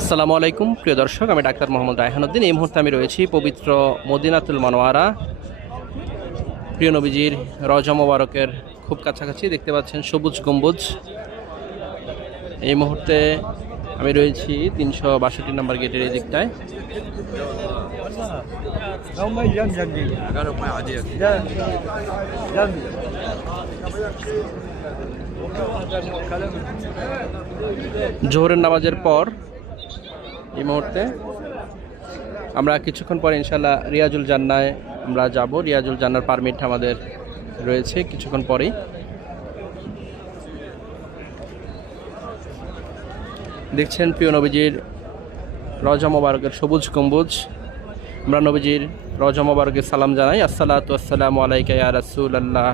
আসসালামু আলাইকুম প্রিয় দর্শক, আমি ডাক্তার মোহাম্মদ রায়হান উদ্দিন। এই মুহূর্তে আমি রয়েছি পবিত্র মদিনাতুল মানওয়ারা, প্রিয় নবীজির রওজা মোবারকের খুব কাছাকাছি। দেখতে পাচ্ছেন সবুজ গম্বুজ। এই মুহূর্তে আমি রয়েছি 362 নম্বর গেটের এই দিকটায়। জোহরের নামাজের পর এই মুহূর্তে আমরা কিছুক্ষণ পরে ইনশাল্লাহ রিয়াজুল জান্নায় আমরা যাব। রিয়াজুল জান্নার পারমিট আমাদের রয়েছে কিছুক্ষণ পরেই। দেখছেন প্রিয় নবীজির রওজা মোবারকের সবুজ গম্বুজ। আমরা নবীজির রওজা মোবারকের সালাম জানাই। আসসালাতু আসসালামু আলাইকা ইয়া রাসূলুল্লাহ,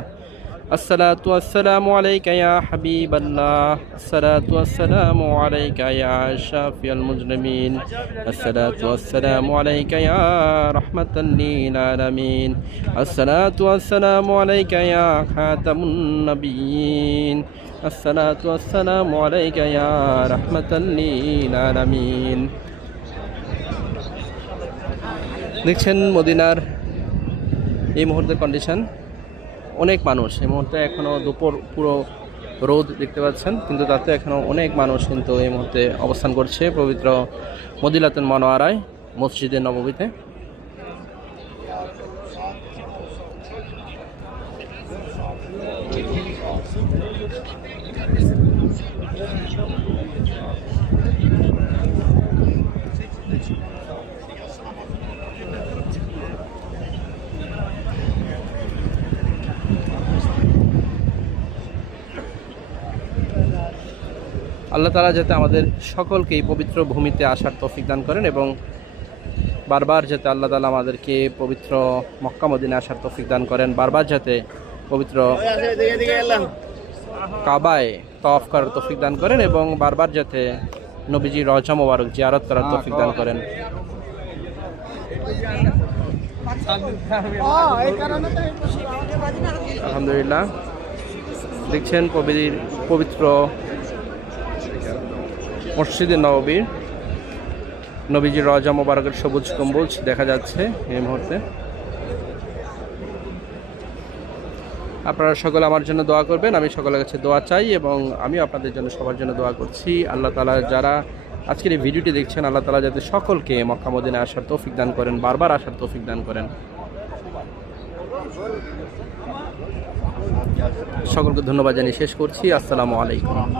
আসসালাতু আসসালামু আলাইকা ইয়া হাবিবাল্লাহ, আসসালাতু আসসালামু আলাইকা ইয়া শাফিয়াল মুজরিমিন, আসসালাতু আসসালামু আলাইকা ইয়া রাহমাতাল লিল আলামিন, আসসালাতু আসসালামু আলাইকা ইয়া খাতামুন নবিয়্যিন, আসসালাতু আসসালামু আলাইকা ইয়া রাহমাতাল লিল আলামিন। দেখছেন মদিনার এই মুহূর্তের কন্ডিশন। অনেক মানুষ এই মুহূর্তে, এখনও দুপুর পুরো রোদ দেখতে পাচ্ছেন, কিন্তু তাতে এখনও অনেক মানুষ কিন্তু এই মুহূর্তে অবস্থান করছে পবিত্র মদিনাতুল মানওয়ারায়, মসজিদে নববীতে। আল্লাহ তাআলা যাতে আমাদের সকলকে এই পবিত্র ভূমিতে আসার তৌফিক দান করেন এবং বারবার যাতে আল্লাহ তাআলা আমাদেরকে পবিত্র মক্কা মদিনা আসার তৌফিক দান করেন, বারবার যাতে পবিত্র কাবায় তওয়াফ করার তৌফিক দান করেন এবং বারবার যাতে নবীজির রওজা মোবারক জিয়ারত করার তৌফিক দান করেন। আলহামদুলিল্লাহ। দেখছেন পবিত্র মসজিদে নববীর নবীজির রওজা মোবারকের সবুজ গম্বুজ দেখা যাচ্ছে এই মুহূর্তে। আপনারা সকলে আমার জন্য দোয়া করবেন, আমি সকলের কাছে দোয়া চাই এবং আমি আপনাদের জন্য সবার জন্য দোয়া করছি। আল্লাহ তাআলা যারা আজকের এই ভিডিওটি দেখছেন, আল্লাহ তাআলা যাতে সকলকে মক্কা মদিনায় আসার তৌফিক দান করেন, বারবার আসার তৌফিক দান করেন। সকলকে ধন্যবাদ জানিয়ে শেষ করছি। আসসালামু আলাইকুম।